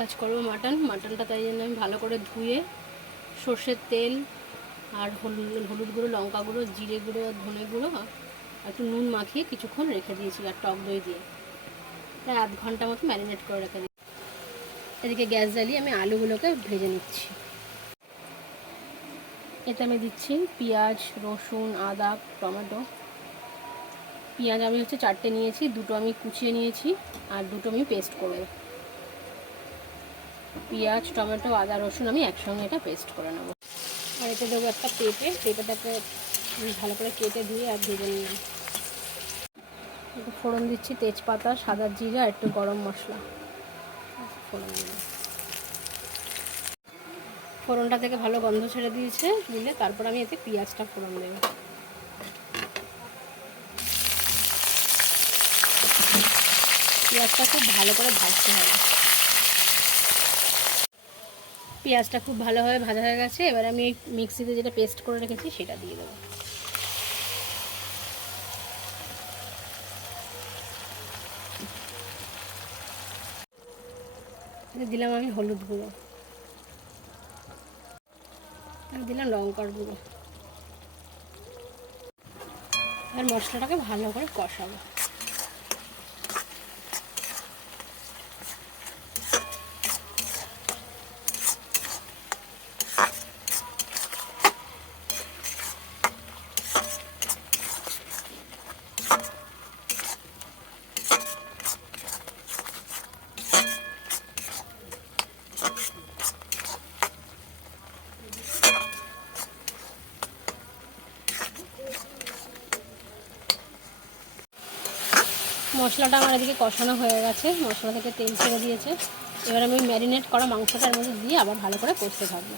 আজ করবো মাটনটা, তাই জন্য আমি ভালো করে ধুয়ে সর্ষের তেল আর হলুদ গুঁড়ো, লঙ্কা গুঁড়ো, জিরে গুঁড়ো, ধনে গুঁড়ো আর একটু নুন মাখিয়ে কিছুক্ষণ রেখে দিয়েছি আর টক দই দিয়ে প্রায় আধ ঘন্টা মতো ম্যারিনেট করে রেখে দিই। এদিকে গ্যাস জ্বালিয়ে আমি আলুগুলোকে ভেজে নিচ্ছি। এতে আমি দিচ্ছি পেঁয়াজ, রসুন, আদা, টমেটো। পেঁয়াজ আমি 4টে নিয়েছি, 2টো আমি কুচিয়ে নিয়েছি আর 2টো আমি পেস্ট করব। পেঁয়াজ, টমেটো, আদা, রসুন আমি একসঙ্গে এটা পেস্ট করে নেব। আর এতে দেবো একটা পেঁপেটাকে ভালো করে কেটে ধুয়ে আর ভেজে নিলাম। একটু ফোড়ন দিচ্ছি তেজপাতা, সাদা জিরা, একটু গরম মশলা ফোড়ন দিলাম। ফোড়নটা থেকে ভালো গন্ধ ছেড়ে দিলে তারপর আমি এতে পেঁয়াজটা ফোড়ন দেবো। পেঁয়াজটা খুব ভালো করে ভাজতে হবে। পেঁয়াজটা খুব ভালোভাবে ভাজা হয়ে গেছে, এবার আমি এই মিক্সিতে যেটা পেস্ট করে রেখেছি সেটা দিয়ে দেবো। দিলাম আমি হলুদ গুঁড়ো আর দিলাম লঙ্কার গুঁড়ো আর মশলাটাকে ভালো করে কষাবো। মশলাটা আমার এদিকে কষানো হয়ে গেছে, মশলা থেকে তেল ছেড়ে দিয়েছে। এবার আমি ম্যারিনেট করা মাংসটার মধ্যে দিয়ে আবার ভালো করে কষতে থাকবো।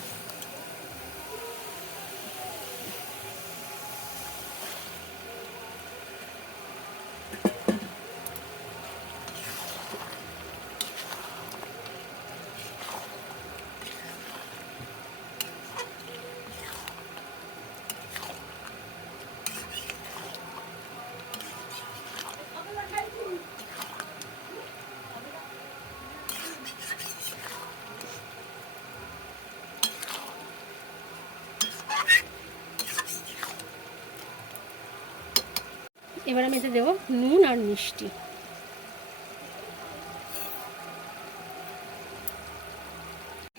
এবার আমি এতে দেবো নুন আর মিষ্টি।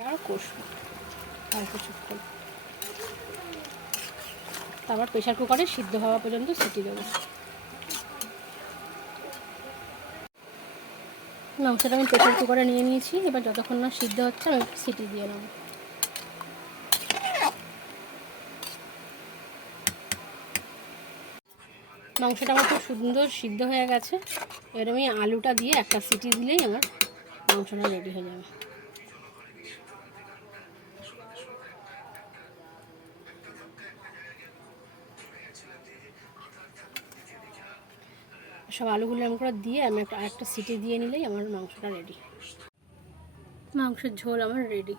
আর কষবো আর কিছুক্ষণ, তারপর প্রেশার কুকারে সিদ্ধ হওয়া পর্যন্ত সিটি দেবো। মাংসটা আমি প্রেশার কুকারে নিয়ে নিয়েছি, এবার যতক্ষণ না সিদ্ধ হচ্ছে আমি সিটি দিয়ে নেবো। মাংসটা আমার খুব সুন্দর সিদ্ধ হয়ে গেছে। এবার আমি আলুটা দিয়ে একটা সিটি দিলেই আমার মাংসটা রেডি হয়ে যাবে। সব আলুগুলো এরকম করে দিয়ে আমি আরেকটা সিটি দিয়ে নিলেই আমার মাংসটা রেডি। মাংসের ঝোল আমার রেডি।